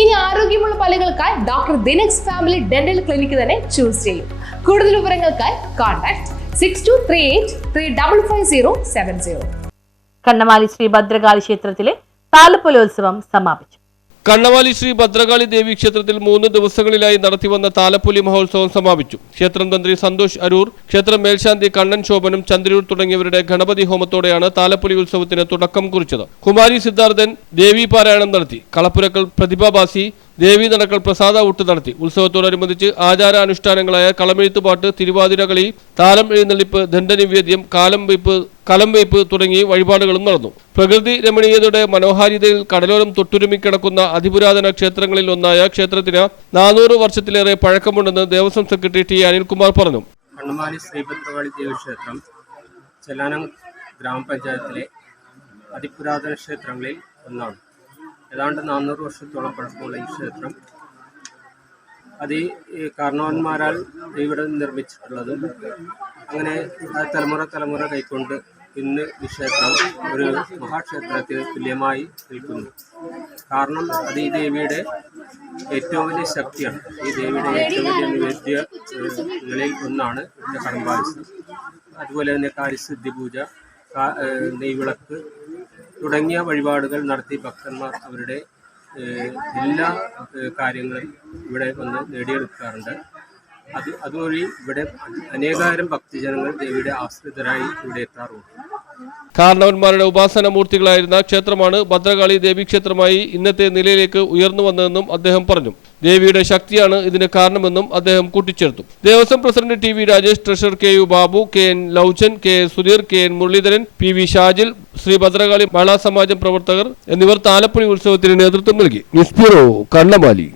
ഇനി ആരോഗ്യമുള്ള പല്ലുകൾക്കായി doctor ദിനക്സ് family dental clinic തന്നെ ചൂസ് ചെയ്യും. കൂടുതൽ വിവരങ്ങൾക്കായി കോൺടാക്ട് 6238355070. കണ്ണമാലി ശ്രീ ഭദ്രകാളി ക്ഷേത്രത്തിലെ താലപ്പൊലോത്സവം സമാപിച്ചു. കണ്ണമാലി ശ്രീ ഭദ്രകാളി ദേവി ക്ഷേത്രത്തിൽ 3 ദിവസങ്ങളിലായി നടത്തിവന്ന താലപ്പൊലി മഹോത്സവം സമാപിച്ചു. ക്ഷേത്രം തന്ത്രി സന്തോഷ് അരൂർ, ക്ഷേത്രം മേൽശാന്തി കണ്ണൻ ശോഭനം, ചന്ദ്രൂർ തുടങ്ങിയവരുടെ ഗണപതി ഹോമത്തോടെയാണ് താലപ്പൊലി ഉത്സവത്തിന് തുടക്കം കുറിച്ചത്. കുമാരി സിദ്ധാർത്ഥൻ ദേവി പാരായണം നടത്തി. കളപ്പുരക്കൽ പ്രതിഭാബാസി ദേവി നടക്കൽ പ്രസാദ ഊട്ട് നടത്തി. ഉത്സവത്തോടനുബന്ധിച്ച് ആചാരാനുഷ്ഠാനങ്ങളായ കളമെഴുത്തുപാട്ട്, തിരുവാതിരകളി, താലം എഴുന്നള്ളിപ്പ്, ദണ്ഡനിവേദ്യം, കലം വെയ്പ്പ് തുടങ്ങി വഴിപാടുകളും നടന്നു. പ്രകൃതി രമണീയതയുടെ മനോഹാരിതയിൽ കടലോരം തൊട്ടുരുമിക്കിടക്കുന്ന അതിപുരാതന ക്ഷേത്രങ്ങളിൽ ഒന്നായ ക്ഷേത്രത്തിന് 400 വർഷത്തിലേറെ പഴക്കമുണ്ടെന്ന് ദേവസ്വം സെക്രട്ടറി ടി അനിൽകുമാർ പറഞ്ഞു. കണ്ണമാലി ശ്രീ ഭദ്രകാളി ദേവീക്ഷേത്രം ചെല്ലാനം ഗ്രാമപഞ്ചായത്തിലെ അതിപുരാതന ക്ഷേത്രങ്ങളിൽ ഒന്നാണ്. ഏതാണ്ട് 400 വർഷത്തോളം പഴക്കമുള്ള ഈ ക്ഷേത്രം കാരണവന്മാരാൽ ഇവിടെ നിർമ്മിച്ചിട്ടുള്ളതും അങ്ങനെ തലമുറ കൈക്കൊണ്ട് ഇന്ന് ഈ ക്ഷേത്രം ഒരു മഹാക്ഷേത്രത്തിന് തുല്യമായി നിൽക്കുന്നു. കാരണം അത് ഈ ദേവിയുടെ ഏറ്റവും വലിയ ശക്തിയാണ്. ഈ ദേവിയുടെ ഏറ്റവും വലിയ നിവേദ്യങ്ങളിൽ ഒന്നാണ് ഇവിടുത്തെ കടമ്പായസം. അതുപോലെ തന്നെ കാര്യസിദ്ധി പൂജ, നെയ്വിളക്ക് തുടങ്ങിയ വഴിപാടുകൾ നടത്തി ഭക്തന്മാർ അവരുടെ എല്ലാ കാര്യങ്ങളും ഇവിടെ വന്ന് നേടിയെടുക്കാറുണ്ട്. അതുവഴി ഇവിടെ അനേകായിരം ഭക്തജനങ്ങൾ ദേവിയുടെ ആശ്രിതരായി ഇവിടെ എത്താറുണ്ട്. കാരണവന്മാരുടെ ഉപാസന മൂർത്തികളായിരുന്ന ക്ഷേത്രമാണ് ഭദ്രകാളി ദേവീക്ഷേത്രമായി ഇന്നത്തെ നിലയിലേക്ക് ഉയർന്നു വന്നതെന്നും അദ്ദേഹം പറഞ്ഞു. ദേവിയുടെ ശക്തിയാണ് ഇതിന് കാരണമെന്നും അദ്ദേഹം കൂട്ടിച്ചേർത്തു. Devaswom president T V Rajesh, treasurer K U Babu, K N Louchan, K Sudheer, K N Muraleedharan, P V Shajil, Sree Bhadrakali Mahila Samajam പ്രവർത്തകർ എന്നിവർ താലപ്പൊലി ഉത്സവത്തിന് നേതൃത്വം നൽകി. News bureau, Kannamaly.